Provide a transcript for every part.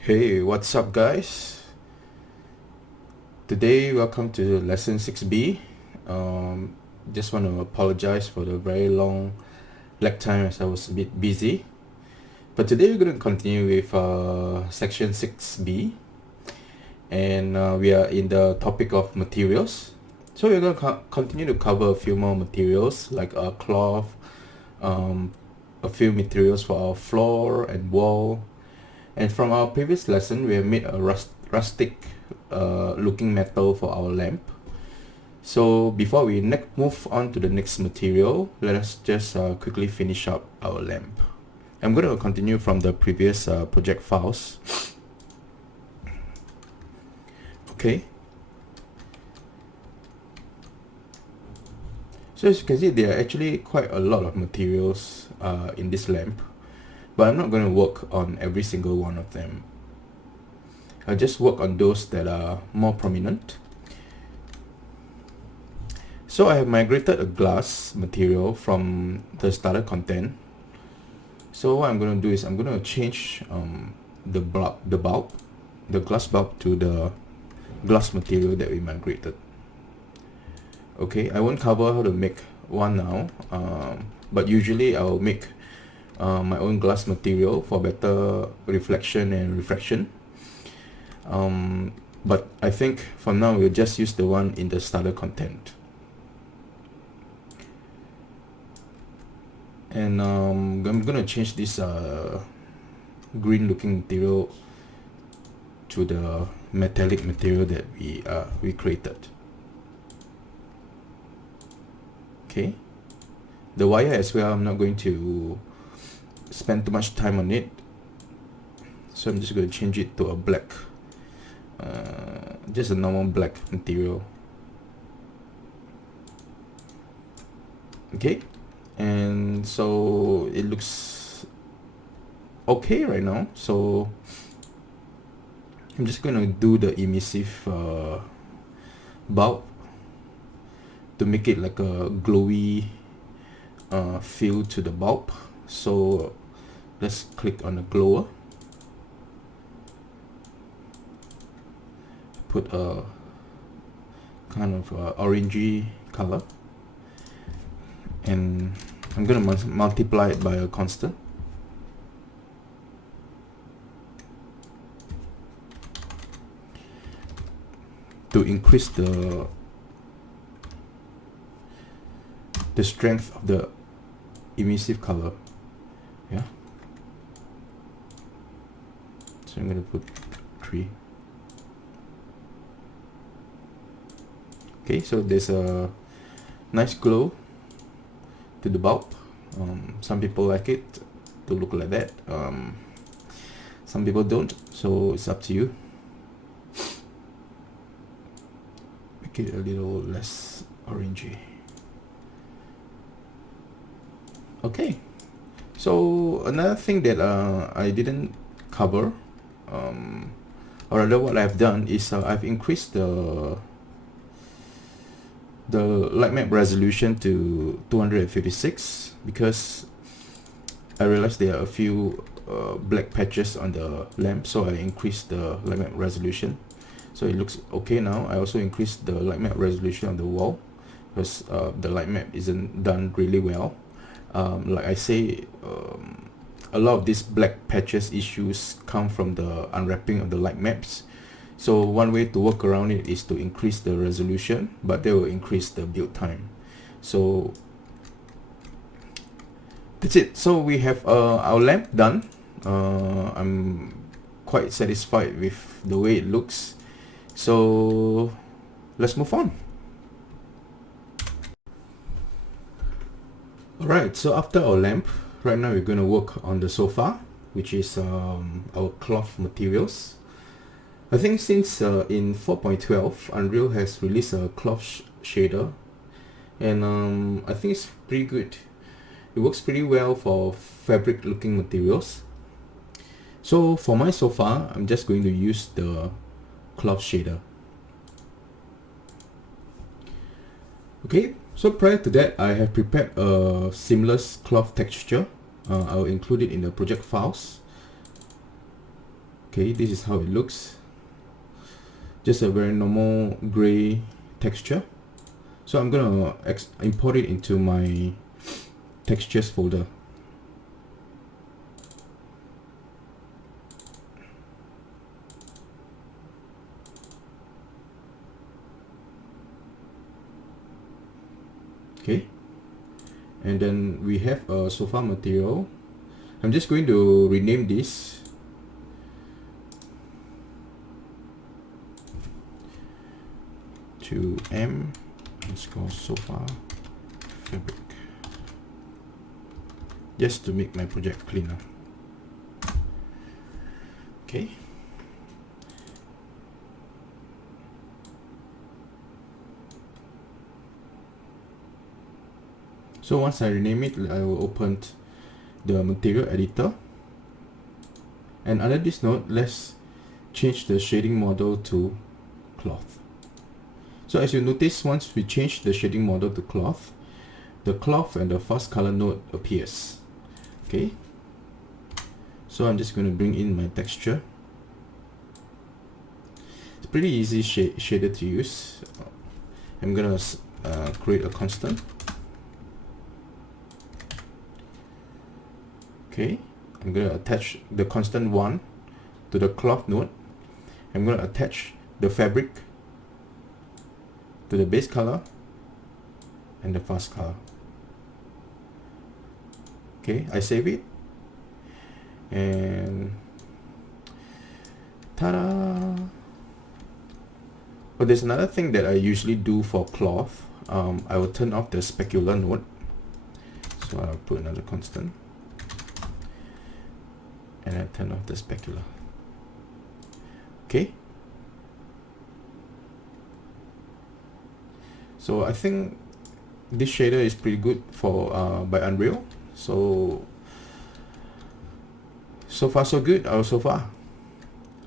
Hey, what's up guys? Today, welcome to lesson 6B. Just want to apologize for the very long lag time as I was a bit busy. But today we're going to continue with section 6B, and we are in the topic of materials. So we're going to continue to cover a few more materials like cloth, a few materials for our floor and wall. And from our previous lesson, we have made a rustic looking metal for our lamp. So before we move on to the next material, let us just quickly finish up our lamp. I'm going to continue from the previous project files. Okay. So as you can see, there are actually quite a lot of materials in this lamp, but I'm not going to work on every single one of them. I'll just work on those that are more prominent. So I have migrated a glass material from the starter content. So what I'm going to do is I'm going to change the glass bulb to the glass material that we migrated. Okay, I won't cover how to make one now, but usually I'll make my own glass material for better reflection and refraction. But I think for now we'll just use the one in the starter content. And I'm gonna change this green looking material to the metallic material that we created. Okay, the wire as well, I'm not going to spend too much time on it, so I'm just going to change it to a black, just a normal black material. Okay, and so it looks okay right now. So I'm just going to do the emissive bulb to make it like a glowy feel to the bulb. So let's click on the glower, put a kind of orangey color, and I'm gonna multiply it by a constant. To increase the strength of the emissive color. Yeah, so I'm going to put 3. Okay, so there's a nice glow to the bulb. Some people like it to look like that, some people don't, so it's up to you. Make it a little less orangey. Okay, so another thing that I didn't cover, or rather what I've done is I've increased the light map resolution to 256 because I realized there are a few black patches on the lamp, so I increased the light map resolution, so it looks okay now. I also increased the light map resolution on the wall because the light map isn't done really well. Like I say, a lot of these black patches issues come from the unwrapping of the light maps. So one way to work around it is to increase the resolution, but that will increase the build time. So that's it. So we have our lamp done. I'm quite satisfied with the way it looks. So let's move on. Alright, so after our lamp, right now we're going to work on the sofa, which is our cloth materials. I think since in 4.12, Unreal has released a cloth shader, and I think it's pretty good. It works pretty well for fabric looking materials. So for my sofa, I'm just going to use the cloth shader. Okay, so prior to that, I have prepared a seamless cloth texture. I'll include it in the project files. Okay, this is how it looks. Just a very normal gray texture. So I'm gonna import it into my textures folder. Okay, and then we have a sofa material. I'm just going to rename this to m_sofa fabric, just to make my project cleaner. Okay. So once I rename it, I will open the material editor. And under this node, let's change the shading model to cloth. So as you notice, once we change the shading model to cloth, the cloth and the fast color node appears. Okay. So I'm just going to bring in my texture. It's pretty easy shader to use. I'm going to create a constant. Okay, I'm going to attach the constant 1 to the cloth node. I'm going to attach the fabric to the base color and the fast color. Okay, I save it, and ta-da! But there's another thing that I usually do for cloth. I will turn off the specular node. So I'll put another constant. And I turn off the specular. Okay. So I think this shader is pretty good for by Unreal. So far so good. So far.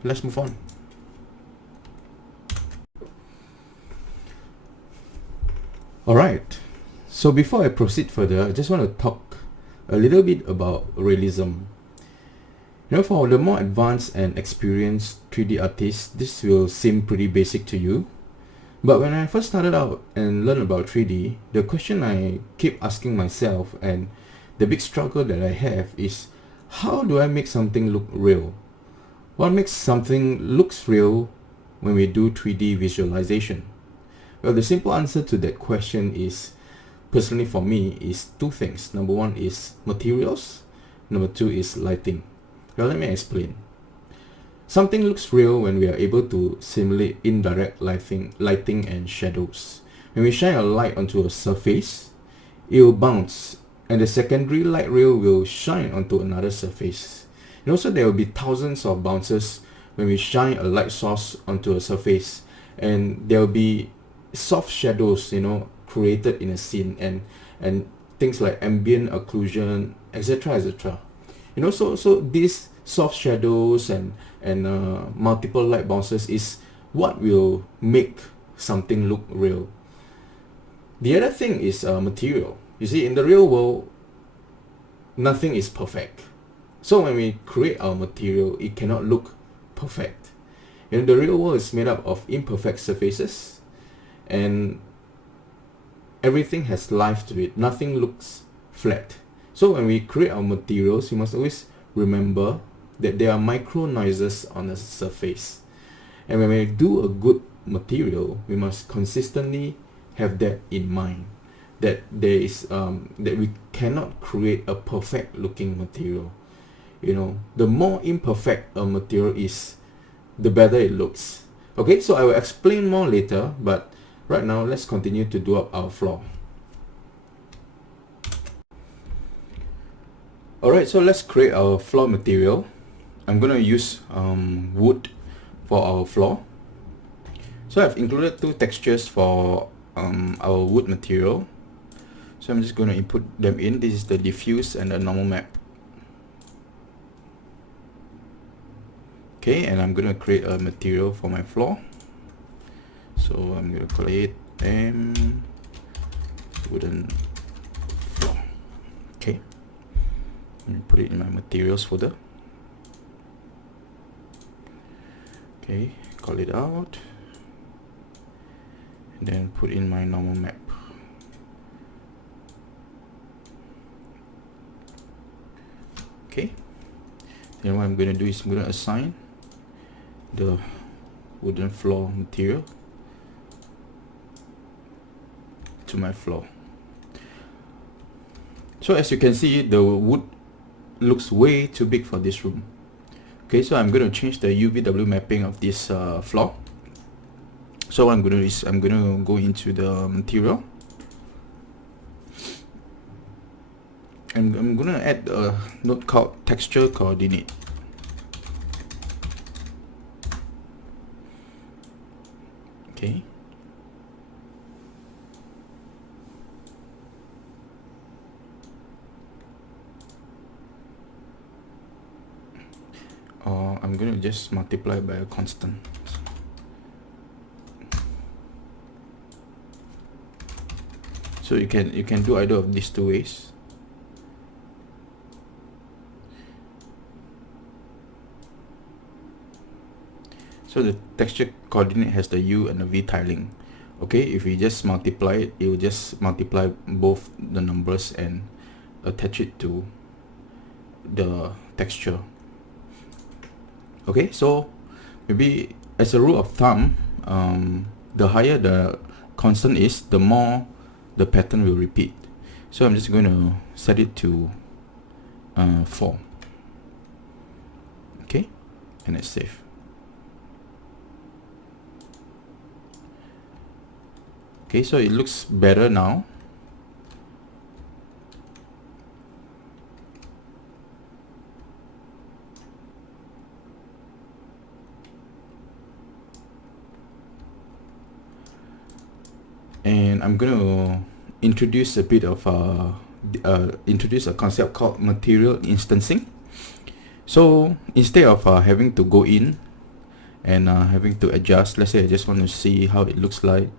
Let's move on. Alright. So before I proceed further, I just want to talk a little bit about realism. You know, for the more advanced and experienced 3D artists, this will seem pretty basic to you. But when I first started out and learned about 3D, the question I keep asking myself and the big struggle that I have is, how do I make something look real? What makes something looks real when we do 3D visualization? Well, the simple answer to that question is, personally for me, is two things. Number one is materials. Number two is lighting. Well, let me explain. Something looks real when we are able to simulate indirect lighting and shadows. When we shine a light onto a surface, it will bounce, and the secondary light rail will shine onto another surface. And also there will be thousands of bounces when we shine a light source onto a surface, and there will be soft shadows, you know, created in a scene, and things like ambient occlusion, etc., etc. You know, so these soft shadows and multiple light bounces is what will make something look real. The other thing is material. You see, in the real world, nothing is perfect. So when we create our material, it cannot look perfect. And the real world is made up of imperfect surfaces, and everything has life to it. Nothing looks flat. So when we create our materials, we must always remember that there are micro noises on the surface. And when we do a good material, we must consistently have that in mind, that there is that we cannot create a perfect looking material. You know, the more imperfect a material is, the better it looks. Okay, so I will explain more later, but right now let's continue to do up our floor. Alright, so let's create our floor material. I'm going to use wood for our floor. So I've included two textures for our wood material. So I'm just going to input them in. This is the diffuse and the normal map. Okay, and I'm going to create a material for my floor. So I'm going to call it wooden floor. Okay. Let me put it in my materials folder. Okay, call it out, and then put in my normal map. Okay, then what I'm going to do is I'm going to assign the wooden floor material to my floor. So as you can see, the wood looks way too big for this room. Okay, so I'm going to change the UVW mapping of this floor. So what I'm going to do is I'm going to go into the material, and I'm going to add a node called texture coordinate. Okay. I'm going to just multiply by a constant. So you can do either of these two ways. So the texture coordinate has the U and the V tiling. Okay, if we just multiply it, it will just multiply both the numbers and attach it to the texture. Okay, so maybe as a rule of thumb, the higher the constant is, the more the pattern will repeat. So I'm just going to set it to 4. Okay, and it's safe. Okay, so it looks better now. And I'm going to introduce a bit of introduce a concept called material instancing. So instead of having to go in and having to adjust, let's say I just want to see how it looks like.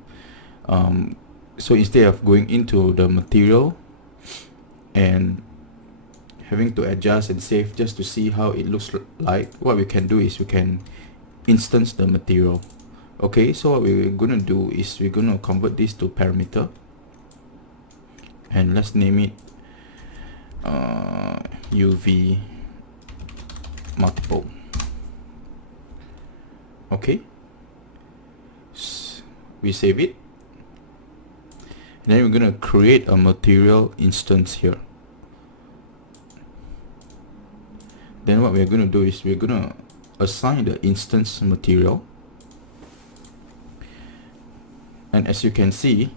So instead of going into the material and having to adjust and save just to see how it looks like, what we can do is we can instance the material. Okay, so what we're going to do is we're going to convert this to parameter, and let's name it UV multiple. Okay, we save it, and then we're going to create a material instance here. Then what we're going to do is we're going to assign the instance material. And as you can see,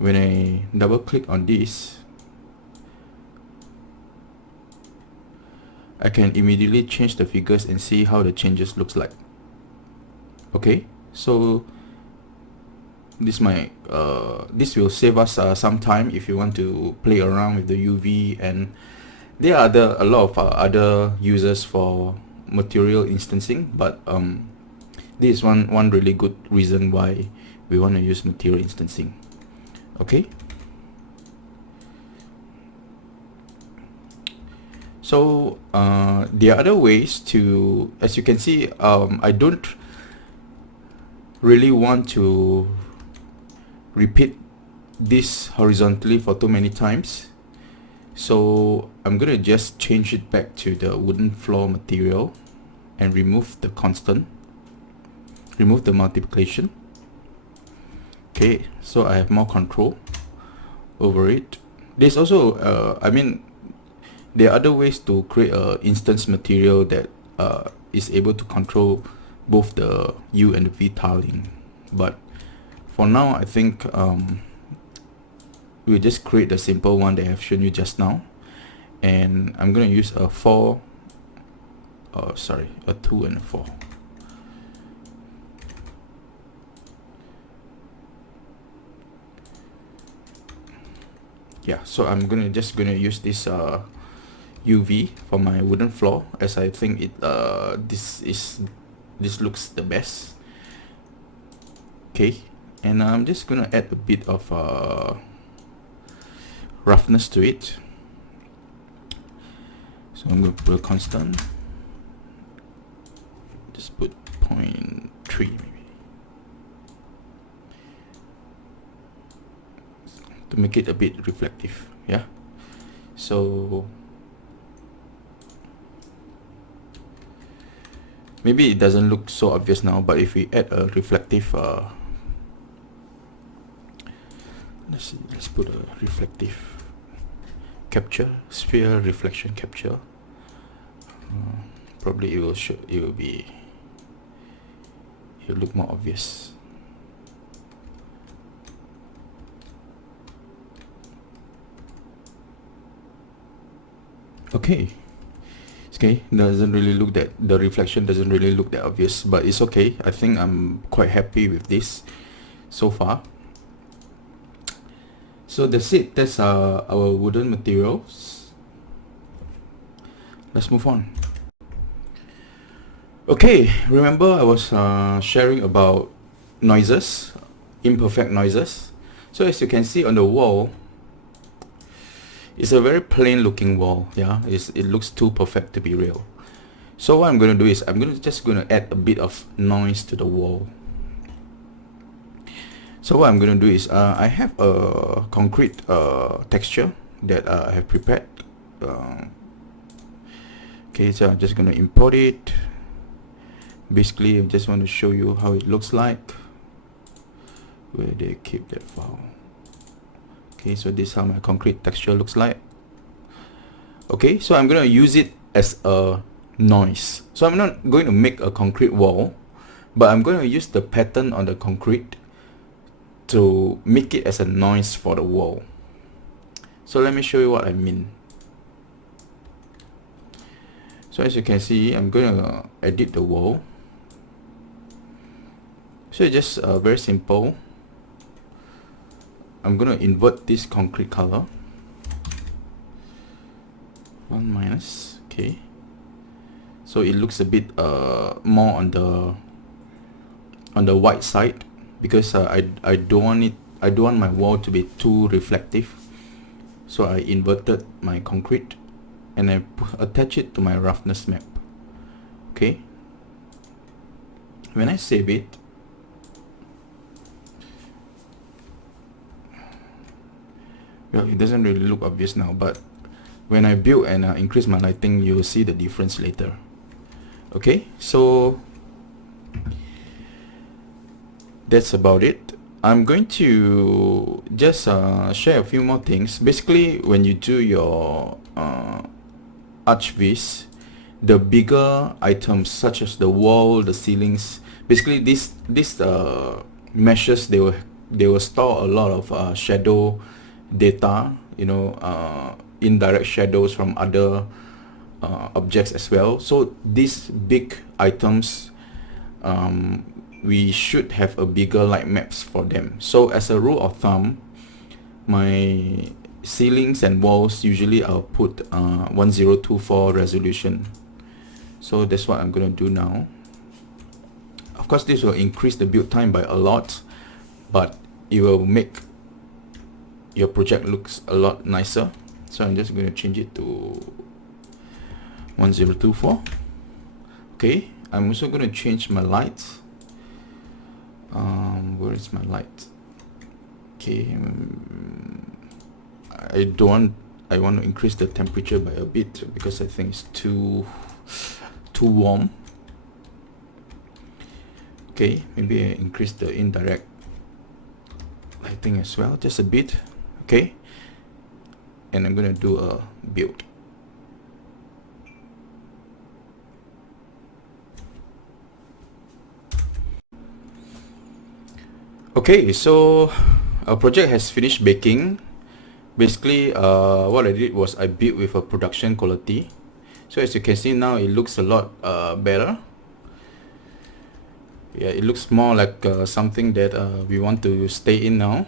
when I double click on this, I can immediately change the figures and see how the changes looks like. Okay, so this might this will save us some time if you want to play around with the UV, and there are a lot of other uses for material instancing, but this is one really good reason why we want to use material instancing. Okay, so there are other ways to, as you can see, I don't really want to repeat this horizontally for too many times, so I'm gonna just change it back to the wooden floor material and remove the constant, remove the multiplication. Okay, so I have more control over it. There's also I mean, there are other ways to create a instance material that is able to control both the U and the V tiling, but for now I think we'll just create the simple one that I have shown you just now, and I'm going to use a 2 and a 4. Yeah, so I'm just gonna use this UV for my wooden floor, as I think it this looks the best. Okay, and I'm just gonna add a bit of roughness to it. So I'm gonna put a constant, just put 0.3 maybe to make it a bit reflective. Yeah, so maybe it doesn't look so obvious now, but if we add a reflective let's see, let's put a reflective capture, sphere reflection capture. Probably it will show, it will look more obvious. Okay, doesn't really look that, the reflection doesn't really look that obvious, but it's okay. I think I'm quite happy with this so far. So that's it. That's our wooden materials. Let's move on. Okay, remember I was sharing about noises, imperfect noises. So as you can see on the wall, it's a very plain looking wall. Yeah, it looks too perfect to be real. So what I'm going to do is I'm just going to add a bit of noise to the wall. So what I'm going to do is I have a concrete texture that I have prepared. Okay, so I'm just going to import it. Basically, I just want to show you how it looks like. Where they keep that file. Okay, so this is how my concrete texture looks like. Okay, so I'm going to use it as a noise. So I'm not going to make a concrete wall, but I'm going to use the pattern on the concrete to make it as a noise for the wall. So let me show you what I mean. So as you can see, I'm going to edit the wall. So it's just very simple. I'm going to invert this concrete color. 1 minus, okay. So it looks a bit more on the white side, because I don't want it. I don't want my wall to be too reflective. So I inverted my concrete and I attach it to my roughness map. Okay. When I save it, well, it doesn't really look obvious now, but when I build and increase my lighting, you will see the difference later. Okay, so that's about it. I'm going to just share a few more things. Basically, when you do your Archviz, the bigger items such as the wall, the ceilings, basically these meshes, they will store a lot of shadow data, you know, indirect shadows from other objects as well. So these big items, we should have a bigger light maps for them. So as a rule of thumb, my ceilings and walls usually I'll put 1024 resolution. So that's what I'm gonna do now. Of course, this will increase the build time by a lot, but it will make your project looks a lot nicer. So I'm just going to change it to 1024. Okay, I'm also going to change my light. Where is my light? Okay, I want to increase the temperature by a bit because I think it's too warm. Okay, maybe I increase the indirect lighting as well, just a bit. Okay, and I'm gonna do a build. Okay, so our project has finished baking. Basically, what I did was I built with a production quality. So as you can see now, it looks a lot better. Yeah, it looks more like something that we want to stay in now.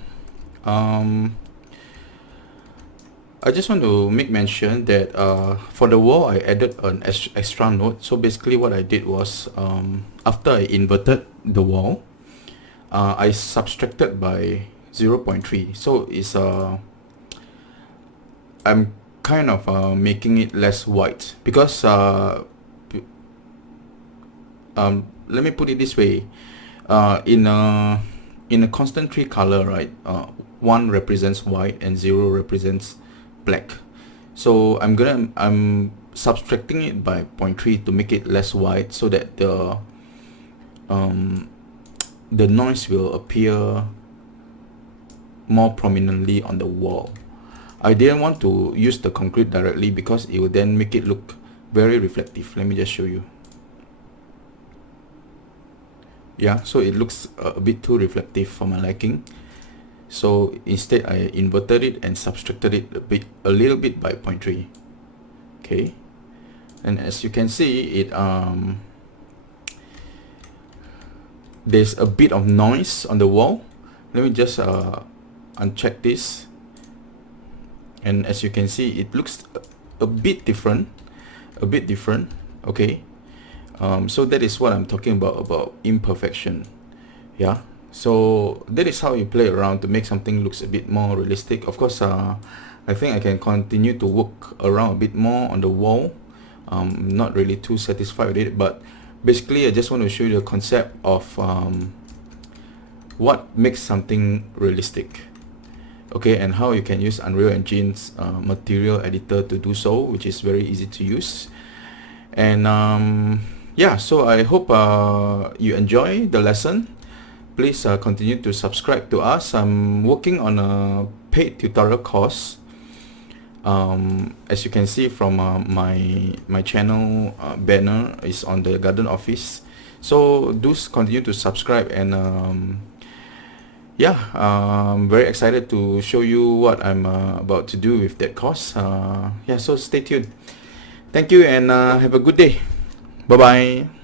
I just want to make mention that for the wall, I added an extra node. So basically what I did was, after I inverted the wall, I subtracted by 0.3. So it's I'm kind of making it less white, because let me put it this way. In a constant tree color, right, 1 represents white and 0 represents black. So I'm subtracting it by 0.3 to make it less white, so that the noise will appear more prominently on the wall. I didn't want to use the concrete directly because it would then make it look very reflective. Let me just show you. Yeah, so it looks a bit too reflective for my liking. So instead I inverted it and subtracted it a little bit by 0.3. Okay, and as you can see, it there's a bit of noise on the wall. Let me just uncheck this, and as you can see, it looks a bit different, okay. So that is what I'm talking about imperfection. Yeah, so that is how you play around to make something looks a bit more realistic. Of course, I think I can continue to work around a bit more on the wall. Not really too satisfied with it, but basically I just want to show you the concept of what makes something realistic, okay, and how you can use Unreal Engine's material editor to do so, which is very easy to use. And yeah, so I hope you enjoy the lesson. Please continue to subscribe to us. I'm working on a paid tutorial course. As you can see from my channel banner is on the Garden Office. So do continue to subscribe, and yeah, I'm very excited to show you what I'm about to do with that course. Yeah, so stay tuned. Thank you, and have a good day. Bye bye.